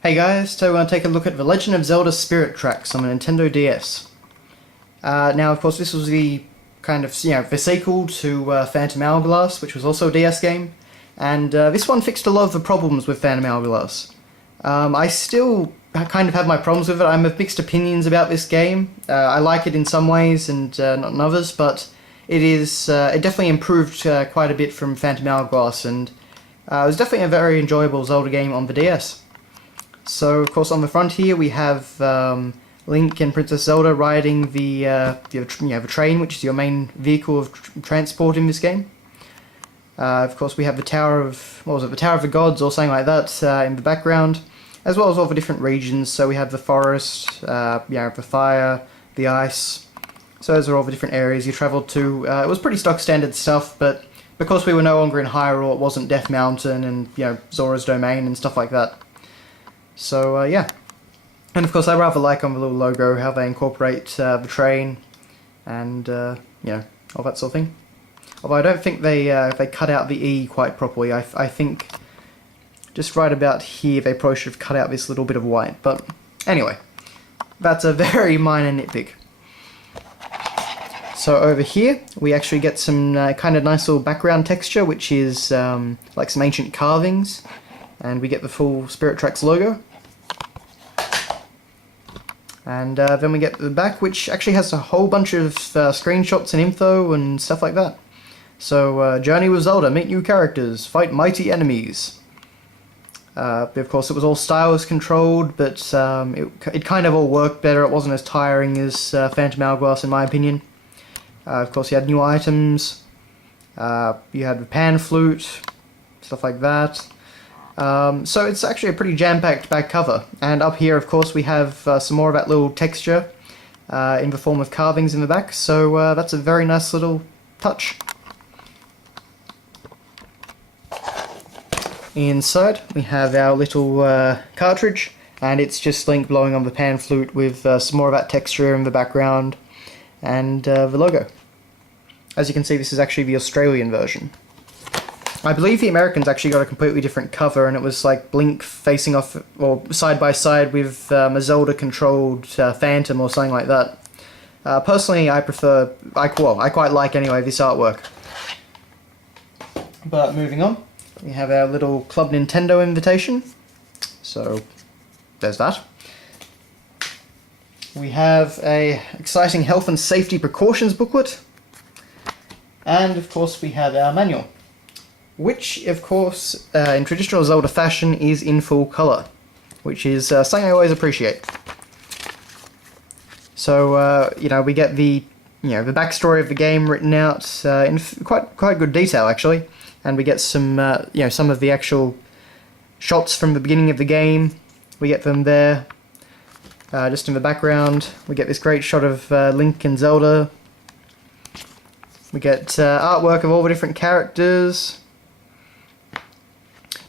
Hey guys, so we're going to take a look at The Legend of Zelda Spirit Tracks on the Nintendo DS. Now, of course, this was the kind of, the sequel to Phantom Hourglass, which was also a DS game, and this one fixed a lot of the problems with Phantom Hourglass. I still kind of have my problems with it. I'm of mixed opinions about this game. I like it in some ways and not in others, but it definitely improved quite a bit from Phantom Hourglass, and it was definitely a very enjoyable Zelda game on the DS. So, of course, on the front here we have Link and Princess Zelda riding the train, which is your main vehicle of transport in this game. Of course, we have the Tower of, the Tower of the Gods or something like that in the background, as well as all the different regions. So we have the forest, the fire, the ice. So those are all the different areas you travelled to. It was pretty stock standard stuff, but because we were no longer in Hyrule, it wasn't Death Mountain and Zora's Domain and stuff like that. So, yeah. And of course I rather like on the little logo how they incorporate the train and, all that sort of thing. Although I don't think they cut out the E quite properly. I think just right about here they probably should have cut out this little bit of white. But anyway, that's a very minor nitpick. So over here we actually get some kind of nice little background texture, which is like some ancient carvings. And we get the full Spirit Tracks logo. And then we get the back, which actually has a whole bunch of screenshots and info and stuff like that. So, Journey with Zelda, meet new characters, fight mighty enemies. Of course, it was all stylus controlled, but it kind of all worked better. It wasn't as tiring as Phantom Hourglass, in my opinion. Of course, you had new items. You had the pan flute, stuff like that. So it's actually a pretty jam-packed back cover, and up here of course we have some more of that little texture in the form of carvings in the back, so that's a very nice little touch. Inside we have our little cartridge, and it's just Link blowing on the pan flute with some more of that texture in the background and the logo. As you can see, this is actually the Australian version. I believe the Americans actually got a completely different cover, and it was like Link facing off, or side by side with a Zelda-controlled Phantom or something like that. Personally, I quite like anyway this artwork. But moving on, we have our little Club Nintendo invitation. So there's that. We have a exciting health and safety precautions booklet, and of course we have our manual, which, of course, in traditional Zelda fashion, is in full colour, which is something I always appreciate. So, we get the the backstory of the game written out in quite good detail, actually, and we get some some of the actual shots from the beginning of the game. We get them there, just in the background. We get this great shot of Link and Zelda. We get artwork of all the different characters.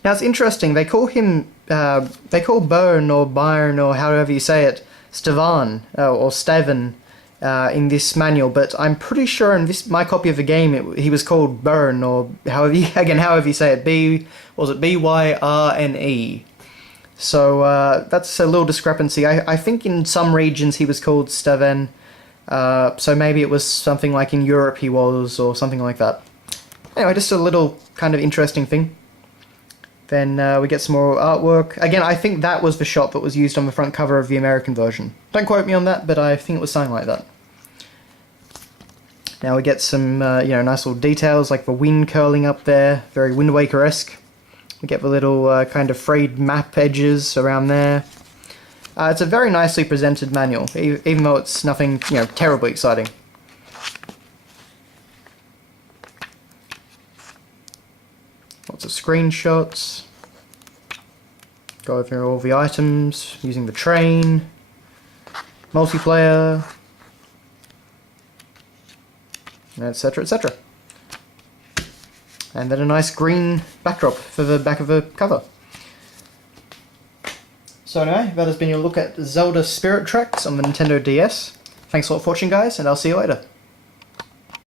Now it's interesting, they call him, they call Byrne or Byron or however you say it, Stevan or Steven in this manual, but I'm pretty sure in my copy of the game he was called Byrne, or however you say it, B-Y-R-N-E. So that's a little discrepancy. I think in some regions he was called Steven, so maybe it was something like in Europe he was, or something like that. Anyway, just a little kind of interesting thing. Then we get some more artwork. Again, I think that was the shot that was used on the front cover of the American version. Don't quote me on that, but I think it was something like that. Now we get some, nice little details, like the wind curling up there, very Wind Waker-esque. We get the little kind of frayed map edges around there. It's a very nicely presented manual, even though it's nothing, terribly exciting. Lots of screenshots. Go over all the items using the train, multiplayer, etc., etc. And then a nice green backdrop for the back of the cover. So anyway, that has been your look at Zelda Spirit Tracks on the Nintendo DS. Thanks a lot for watching, guys, and I'll see you later.